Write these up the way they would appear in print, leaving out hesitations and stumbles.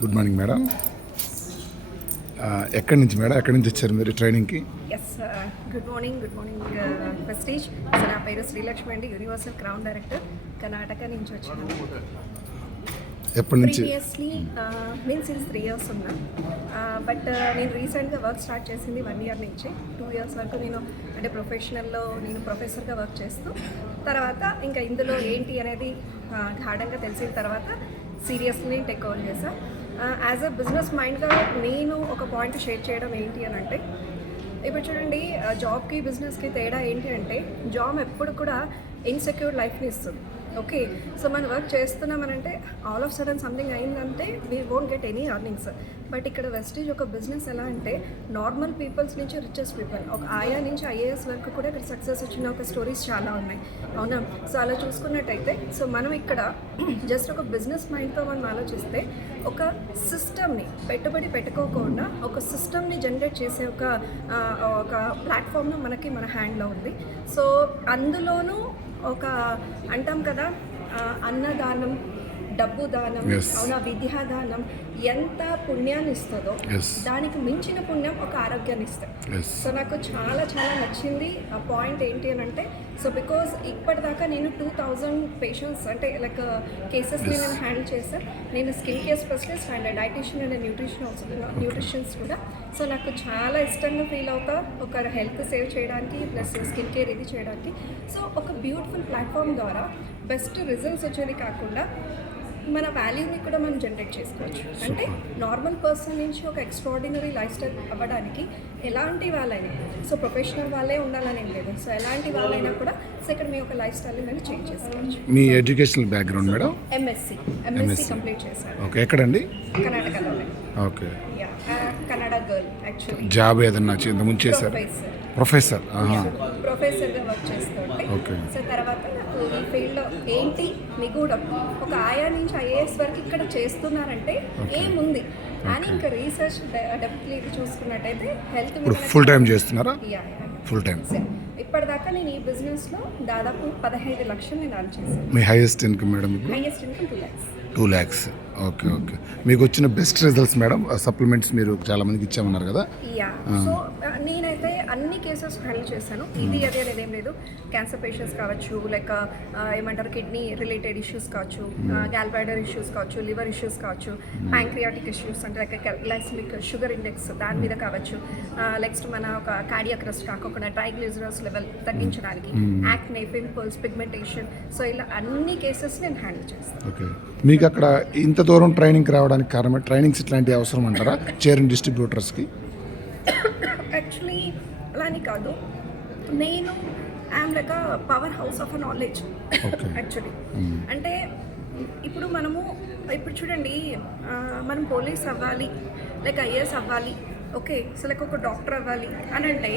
Good morning madam. ఎక్కడి నుంచి madam, ఎక్కడి నుంచి వచ్చారు మీరు ట్రైనింగ్కి? Yes, good morning Prestige. So నా పేరు శ్రీలక్ష్మి అండి, యూనివర్సల్ క్రౌన్ డైరెక్టర్, కర్ణాటక నుంచి వచ్చాను. ఎప్పటి నుంచి? ప్రీవియస్లీ నేను సిన్స్ 3 years ఉన్నా, బట్ నేను రీసెంట్గా వర్క్ స్టార్ట్ చేసింది 1 year నుంచి. 2 years వరకు నేను అంటే ప్రొఫెషనల్లో నేను ప్రొఫెసర్గా వర్క్ చేస్తూ, తర్వాత ఇంకా ఇందులో ఏంటి అనేది గాఢంగా తెలిసిన తర్వాత సీరియస్లీ టేక్ ఓవర్ చేశాను. యాజ్ అ బిజినెస్ మైండ్గా నేను ఒక పాయింట్ షేర్ చేయడం ఏంటి అని అంటే, ఇప్పుడు చూడండి, జాబ్కి బిజినెస్కి తేడా ఏంటి అంటే, జాబ్ ఎప్పుడు కూడా ఇన్సెక్యూర్ లైఫ్ని ఇస్తుంది. ఓకే, సో మనం వర్క్ చేస్తున్నామనంటే ఆల్ ఆఫ్ సడన్ సంథింగ్ అయిందంటే we won't get any earnings. But ఇక్కడ వెస్టీజ్ ఒక బిజినెస్ ఎలా అంటే, నార్మల్ పీపుల్స్ నుంచి రిచెస్ట్ పీపుల్, ఒక ఆయా నుంచి ఐఏఎస్ వరకు కూడా ఇక్కడ సక్సెస్ వచ్చిన ఒక స్టోరీస్ చాలా ఉన్నాయి, అవునా? సో అలా చూసుకున్నట్టయితే, సో మనం ఇక్కడ జస్ట్ ఒక బిజినెస్ మైండ్తో మనం ఆలోచిస్తే, ఒక సిస్టమ్ని పెట్టుబడి పెట్టుకోకుండా ఒక సిస్టమ్ని జనరేట్ చేసే ఒక ప్లాట్ఫామ్ను మన హ్యాండ్లో ఉంది. సో అందులోనూ ఒక అంటాం కదా, అన్నదానం, డబ్బు దానం, అవునా, విద్యాదానం ఎంత పుణ్యాన్ని ఇస్తుందో దానికి మించిన పుణ్యం ఒక ఆరోగ్యాన్ని ఇస్తుంది. సో నాకు చాలా చాలా నచ్చింది ఆ పాయింట్ ఏంటి అని అంటే, సో బికాజ్ ఇప్పటిదాకా నేను 2000 పేషెంట్స్ అంటే లైక్ కేసెస్ని నేను హ్యాండిల్ చేశాను. నేను skin care specialist and dietitian and nutritions కూడా. సో నాకు చాలా ఇష్టంగా ఫీల్ అవుతా ఒక హెల్త్ సేవ్ చేయడానికి ప్లస్ స్కిన్ కేర్ ఇది చేయడానికి. సో ఒక బ్యూటిఫుల్ ప్లాట్ఫామ్ ద్వారా బెస్ట్ రిజల్ట్స్ వచ్చేది కాకుండా మన వాల్యూని కూడా మనం జనరేట్ చేసుకోవచ్చు. అంటే నార్మల్ పర్సన్ నుంచి ఒక ఎక్స్ట్రాడినరీ లైఫ్ స్టైల్ అవ్వడానికి ఎలాంటి వాళ్ళైనా, సో ప్రొఫెషనల్ వాళ్ళే ఉండాలని ఏం లేదు, సో ఎలాంటి వాళ్ళైనా కూడా సో ఇక్కడ మీ యొక్క లైఫ్ స్టైల్ని మేము చేంజ్ చేసుకోవచ్చు. మీ educational background madam? MSc complete చేశాను. ఓకే, ఎక్కడండి? కర్ణాటకలోనే. Okay, Kannada girl actually. Job ఏదన్నా ముందు చేశారు? ప్రొఫెసర్గా వర్క్ చేస్తుంటే, సో తర్వాత నాకు ఈ ఫీల్డ్లో ఏంటి నిగూఢం, ఒక ఆయా నుంచి ఐఏఎస్ వరకు ఇక్కడ చేస్తున్నారంటే ఏముంది అని ఇంకా రీసెర్చ్ డెప్త్లీ చూసుకున్నట్టయితే హెల్త్ ఫుల్ టైం చేస్తున్నారా? Full time. ఇప్పటిదాకా నేను ఈ బిజినెస్లో దాదాపు 15 లక్షలు నేను రన్ చేశాను. మీ highest income madam? Highest income 2 lakhs. Okay okay. మీకు వచ్చిన బెస్ట్ రిజల్ట్స్ మేడం? సప్లిమెంట్స్ మీరు చాలా మందికి ఇచ్చామన్నారు కదా? సో నేనైతే అన్ని కేసెస్ హ్యాండిల్ చేశాను. ఇది అదే అనేది ఏం లేదు. క్యాన్సర్ పేషెంట్స్ కావచ్చు, లైక్ ఏమంటారు కిడ్నీ రిలేటెడ్ ఇష్యూస్ కావచ్చు, గ్యాల్బ్లాడర్ ఇష్యూస్ కావచ్చు, లివర్ ఇష్యూస్ కావచ్చు, ప్యాంక్రియాటిక్ ఇష్యూస్ అంటే లైక్ గ్లైసమిక్ షుగర్ ఇండెక్స్ దాని మీద కావచ్చు, నెక్స్ట్ మన ఒక కార్డియాక్ అరెస్ట్ కాకుండా ట్రైగ్లిజరైడ్స్ లెవెల్ తగ్గించడానికి, యాక్నే, పింపుల్స్, పిగ్మెంటేషన్, సో ఇలా అన్ని కేసెస్ నేను హ్యాండిల్ చేస్తాను. ఓకే, మీకు అక్కడ ఇంత దూరం ట్రైనింగ్ రావడానికి కారణం ట్రైనింగ్స్ ఇట్లాంటివి అవసరం అంటారా చేరిన డిస్ట్రిబ్యూటర్స్కి? యాక్చువల్లీ అలాని కాదు, నేను I'm like a power house of a knowledge actually. అంటే ఇప్పుడు చూడండి, మనం పోలీస్ అవ్వాలి, లైక్ ఐఏఎస్ అవ్వాలి, ఓకే, సో లైక్ ఒక డాక్టర్ అవ్వాలి అని అంటే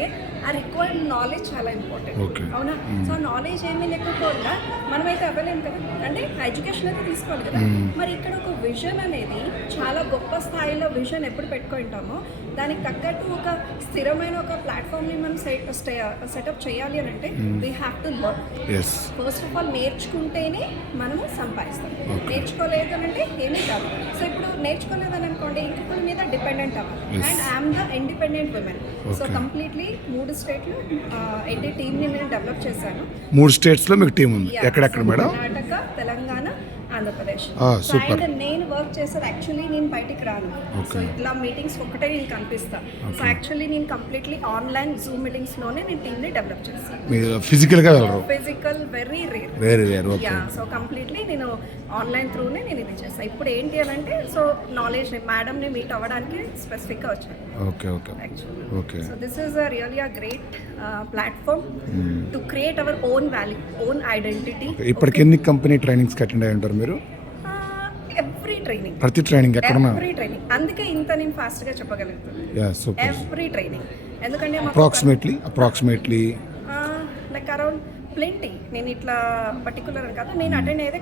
ఆ రిక్వైర్డ్ నాలెడ్జ్ చాలా ఇంపార్టెంట్, అవునా? సో ఆ నాలెడ్జ్ ఏమీ లేకపోకుండా మనమైతే అవ్వలేము కదా, అంటే ఎడ్యుకేషన్ అయితే తీసుకోవాలి కదా. మరి ఇక్కడ ఒక విజన్ అనేది చాలా గొప్ప స్థాయిలో విజన్ ఎప్పుడు పెట్టుకుంటామో దానికి తగ్గట్టు ఒక స్థిరమైన ఒక ప్లాట్ఫామ్ని మనం సెటప్ చేయాలి అని అంటే we have to learn. First of all నేర్చుకుంటేనే మనము సంపాదిస్తాం. నేర్చుకోలేదు అని అంటే ఏమీ కాదు. సో ఇప్పుడు నేర్చుకోలేదని అనుకోండి, ఇంకొకరి మీద డిపెండెంట్ అవ్వాలి. And I'm the independent women. So completely 3 స్టేట్లు ఎన్టీ టీమ్ని నేను డెవలప్ చేశాను. 3 స్టేట్స్లో మీకు టీం ఉంది? ఎక్కడెక్కడ మేడం? కర్ణాటక, తెలంగాణ, ఆంధ్రప్రదేశ్. అండ్ నేను వర్క్ చేసేది యాక్చువల్లీ నేను బయటికి రాను. సో ఇట్లా మీటింగ్స్ ఒకటే నేను కనిపిస్తాను. సో యాక్చువల్లీ నేను కంప్లీట్లీ ఆన్లైన్ జూమ్ మీటింగ్స్లోనే నేను టీమ్ని డెవలప్ చేస్తాను. ఫిజికల్గా వెళ్ళరు? Physical very rare. So completely నేను ఆన్లైన్ త్రూనే నేను ఇది చేస్తాను. ఇప్పుడు ఏంటి అని అంటే, సో నాలెడ్జ్ మేడంని మీట్ అవ్వడానికి స్పెసిఫిక్గా వచ్చాను. Okay. So this is really a great platform to create our own value, own identity. ఇప్పటికి ఎన్ని కంపెనీ ట్రైనింగ్స్కి అటెండ్ అయ్యి ఉంటారు మీరు? ప్రతి ట్రైనింగ్ ఎక్కడన్నా? Every training. అందుకే ఇంత నేను ఫాస్ట్గా చెప్పగలుగుతాను. Every training. ఎందుకంటే అప్రాక్సిమేట్లీ లైక్ అరౌండ్ ప్లెంటీ. నేను ఇట్లా పర్టికులర్ అని కాదు, నేను అటెండ్ అయ్యేది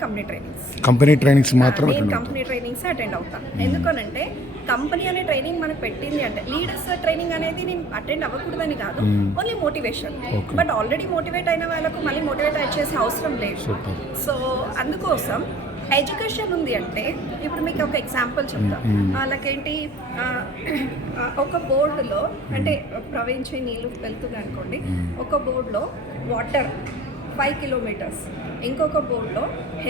కంపెనీ ట్రైనింగ్స్ మాత్రం. నేను కంపెనీ ట్రైనింగ్స్ అటెండ్ అవుతాను. ఎందుకనంటే కంపెనీ అనే ట్రైనింగ్ మనకు పెట్టింది అంటే, లీడర్స్ ట్రైనింగ్ అనేది నేను అటెండ్ అవ్వకూడదని కాదు, only motivation. But already motivate అయిన వాళ్ళకు మళ్ళీ మోటివేట్ చేసే అవసరం లేదు. సో అందుకోసం ఎడ్యుకేషన్ ఉంది అంటే ఇప్పుడు మీకు ఒక ఎగ్జాంపుల్ చెప్తా. వాళ్ళకేంటి ఒక బోర్డులో అంటే ప్రవహించే నీళ్ళు వెళ్తుంది అనుకోండి, ఒక బోర్డులో వాటర్ 5 కిలోమీటర్స్, ఇంకొక బోర్డులో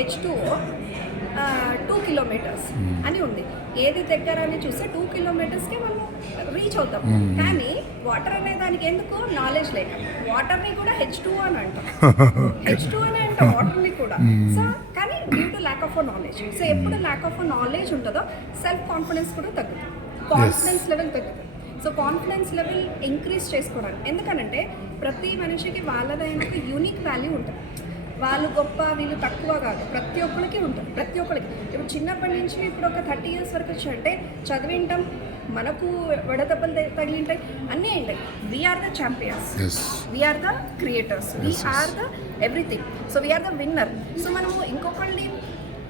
H2O 2 కిలోమీటర్స్ అని ఉంది. ఏది దగ్గర అని చూస్తే 2 కిలోమీటర్స్కి మనం రీచ్ అవుతాం. కానీ వాటర్ అనే దానికి ఎందుకు నాలెడ్జ్ లేక వాటర్ని కూడా H2O అని అంటాం. H2O అని అంటాం వాటర్ని కూడా. సో కానీ due to lack of knowledge. So ఎప్పుడు ల్యాక్ ఆఫ్ నాలెడ్జ్ ఉంటుందో సెల్ఫ్ కాన్ఫిడెన్స్ కూడా తగ్గుతుంది, కాన్ఫిడెన్స్ లెవెల్ తగ్గుతుంది. సో కాన్ఫిడెన్స్ లెవెల్ ఇంక్రీజ్ చేసుకోవడానికి, ఎందుకనంటే ప్రతి మనిషికి వాళ్ళదైన ఒక యూనిక్ వాల్యూ ఉంటుంది. వాళ్ళు గొప్ప వీళ్ళు తక్కువ కాదు, ప్రతి ఒక్కరికి ఉంటుంది, ప్రతి ఒక్కరికి. ఇప్పుడు చిన్నప్పటి నుంచి ఇప్పుడు ఒక 30 years వరకు వచ్చాయంటే చదివింటాం, మనకు వడదెబ్బలు తగిలింటాయి, అన్నీ ఉంటాయి. We're the champions, we're the creators, we're the everything. So we're the winner. So మనము ఇంకొకళ్ళని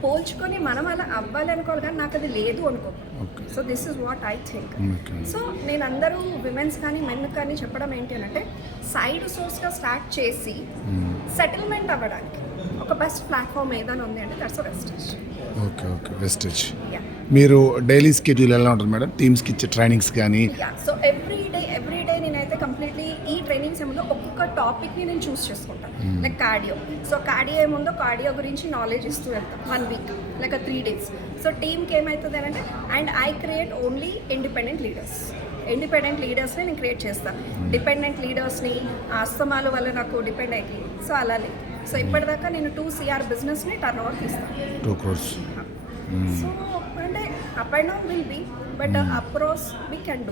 పోల్చుకొని మనం అలా అవ్వాలి అనుకోవాలి, కానీ నాకు అది లేదు అనుకో. So this is what I think. So నేను అందరూ విమెన్స్ కానీ మెన్ కానీ చెప్పడం ఏంటి అని అంటే, సైడ్ సోర్స్గా స్టార్ట్ చేసి సెటిల్మెంట్ అవ్వడానికి ఒక బెస్ట్ ప్లాట్ఫామ్ ఏదైనా ఉంది అంటే దట్స్ వెస్టేజ్. Okay wastage. మీరు డైలీ స్కెడ్యూల్ ఎలా ఉంటుంది మేడం? టీమ్స్కి ఇచ్చే ట్రైనింగ్స్ కానీ? సో ఎవ్రీ డే నేనైతే కంప్లీట్లీ ఈ ట్రైనింగ్స్ ఏముందో ఒక్కొక్క టాపిక్ని నేను చూస్ చేసుకుంటాను. Like cardio. సో కార్డియో ఏముందో కార్డియో గురించి నాలెడ్జ్ ఇస్తూ వెళ్తాం 1 week, లైక్ 3 days. సో టీమ్కి ఏమవుతుంది అంటే, and I create only independent లీడర్స్ని నేను క్రియేట్ చేస్తాను. డిపెండెంట్ లీడర్స్ని అస్తమాల వల్ల నాకు డిపెండ్ అయ్యి, సో అలా లేదు. సో ఇప్పటిదాకా నేను 2 CR బిజినెస్ని టర్న్ ఓవర్ తీస్తాను. 2 crores. సో అంటే up and down will be, but approx we can do.